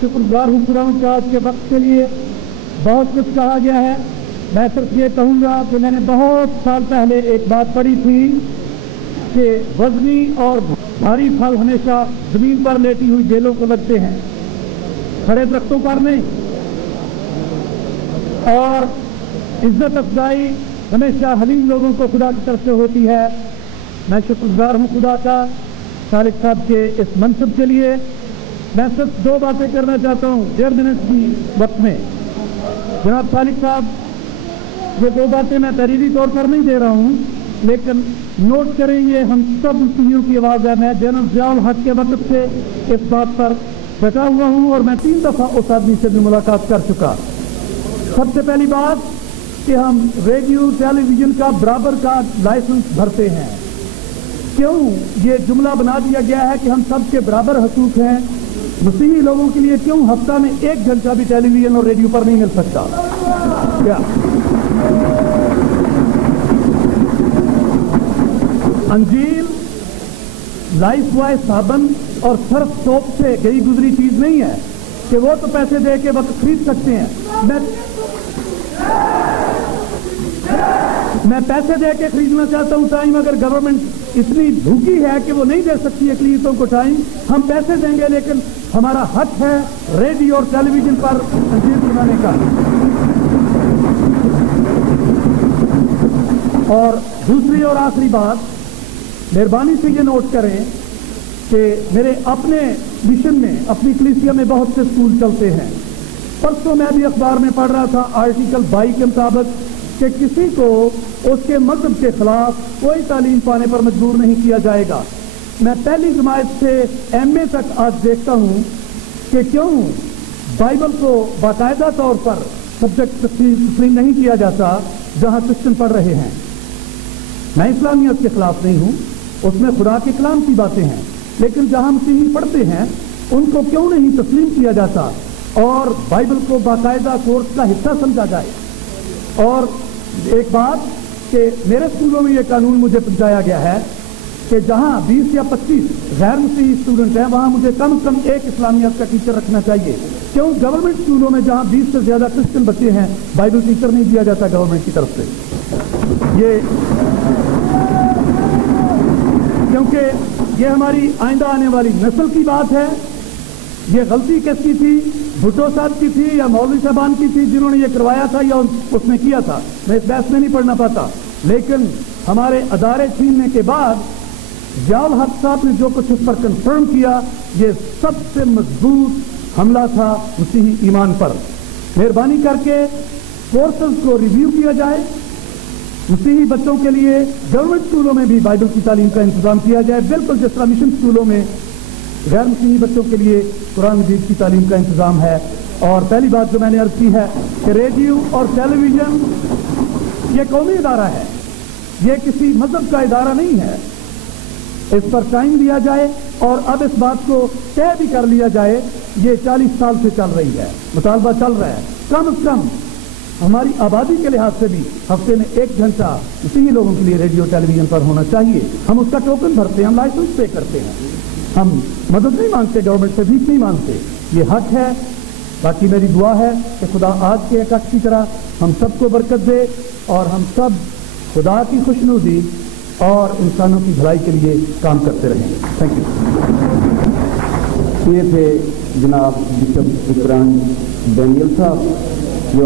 शुक्रगुजार हूँ खुदा के आज के वक्त के लिए। बहुत कुछ कहा गया है, मैं सिर्फ ये कहूँगा कि मैंने बहुत साल पहले एक बात पढ़ी थी कि वज़नी और भारी फल हमेशा ज़मीन पर लेटी हुई बेलों को लगते हैं, खड़े दरख्तों पर नहीं। और इज्जत अफजाई हमेशा हलीम लोगों को खुदा की तरफ से होती है। मैं शुक्रगुजार हूँ खुदा का सालिक साहब के इस मनसब के लिए। मैं सिर्फ दो बातें करना चाहता हूँ 1.5 मिनट की वक्त में। जनाब सालिक साहब, ये दो बातें मैं तहरीरी तौर पर नहीं दे रहा हूँ, लेकिन नोट करें, ये हम सब मुस्लिमों की आवाज़ है। मैं जनरल ज़ियाउल हक के वक्त से इस बात पर डटा हुआ हूँ और मैं 3 दफ़ा उस आदमी से भी मुलाकात कर चुका। सबसे पहली बात कि हम रेडियो टेलीविज़न का बराबर का लाइसेंस भरते हैं। क्यों ये जुमला बना दिया गया है कि हम सब के बराबर हकूक़ हैं? मसीही लोगों के लिए क्यों हफ्ता में 1 घंटा भी टेलीविज़न और रेडियो पर नहीं मिल सकता? क्या अंजील लाइफ बॉय साबन और सर्फ सोप से गई गुजरी चीज नहीं है कि वो तो पैसे दे के वक्त खरीद सकते हैं। मैं पैसे दे के खरीदना चाहता हूं टाइम। अगर गवर्नमेंट इतनी भूखी है कि वो नहीं दे सकती अक़लियतों को टाइम, हम पैसे देंगे, लेकिन हमारा हक है रेडियो और टेलीविजन पर अंजील सुनाने का। और दूसरी और आखिरी बात, मेहरबानी से ये नोट करें कि मेरे अपने मिशन में, अपनी कलीसिया में बहुत से स्कूल चलते हैं। परसों मैं भी अखबार में पढ़ रहा था आर्टिकल 22 के मुताबिक कि किसी को उसके मजहब के खिलाफ कोई तालीम पाने पर मजबूर नहीं किया जाएगा। मैं पहली जमात से MA तक आज देखता हूँ कि क्यों बाइबल को बाकायदा तौर पर सब्जेक्ट तस्लीम नहीं किया जाता जहाँ क्रिश्चन पढ़ रहे हैं। मैं इस्लामियत के खिलाफ नहीं हूँ, उसमें खुदा के कलाम की बातें हैं, लेकिन जहाँ मसीही पढ़ते हैं उनको क्यों नहीं तस्लीम किया जाता और बाइबल को बाकायदा कोर्स का हिस्सा समझा जाए। और एक बात कि मेरे स्कूलों में ये कानून मुझे पहुंचाया गया है कि जहाँ 20 या 25 गैर मसीही स्टूडेंट हैं वहाँ मुझे कम से कम 1 इस्लामियत का टीचर रखना चाहिए। क्यों गवर्नमेंट स्कूलों में जहाँ 20 से ज़्यादा क्रिश्चियन बच्चे हैं बाइबल टीचर नहीं दिया जाता गवर्नमेंट की तरफ से? ये क्योंकि ये हमारी आइंदा आने वाली नस्ल की बात है। ये गलती किसकी थी? भुट्टो साहब की थी या मौलवी साहबान की थी जिन्होंने ये करवाया था या उसने किया था? मैं इस बहस में नहीं पढ़ना पाता, लेकिन हमारे अदारे छीनने के बाद ज़ियाउल हक साहब ने जो कुछ उस पर कंफर्म किया, ये सबसे मजबूत हमला था मसीही ईमान पर। मेहरबानी करके कोर्सेज को रिव्यू किया जाए, मसीही बच्चों के लिए गवर्नमेंट स्कूलों में भी बाइबल की तालीम का इंतजाम किया जाए, बिल्कुल जिस तरह मिशन स्कूलों में गैर मसीही बच्चों के लिए कुरान मजीद की तालीम का इंतजाम है। और पहली बात जो मैंने अर्ज की है कि रेडियो और टेलीविज़न ये कौमी इदारा है, ये किसी मजहब का इदारा नहीं है। इस पर टाइम लिया जाए और अब इस बात को तय भी कर लिया जाए। ये 40 साल से चल रही है, मुतालबा चल रहा है, कम से कम हमारी आबादी के लिहाज से भी हफ्ते में 1 घंटा मसीही लोगों के लिए रेडियो टेलीविज़न पर होना चाहिए। हम उसका टोकन भरते हैं, हम लाइसेंस पे करते हैं, हम मदद नहीं मांगते, गवर्नमेंट से भीख नहीं मांगते, ये हक है। बाकी मेरी दुआ है कि खुदा आज के इकट्ठ की तरह हम सबको बरकत दे और हम सब खुदा की खुशनुदी और इंसानों की भलाई के लिए काम करते रहें। Thank you. ये थे जनाब बिशप इकराम डैनियल साहब जो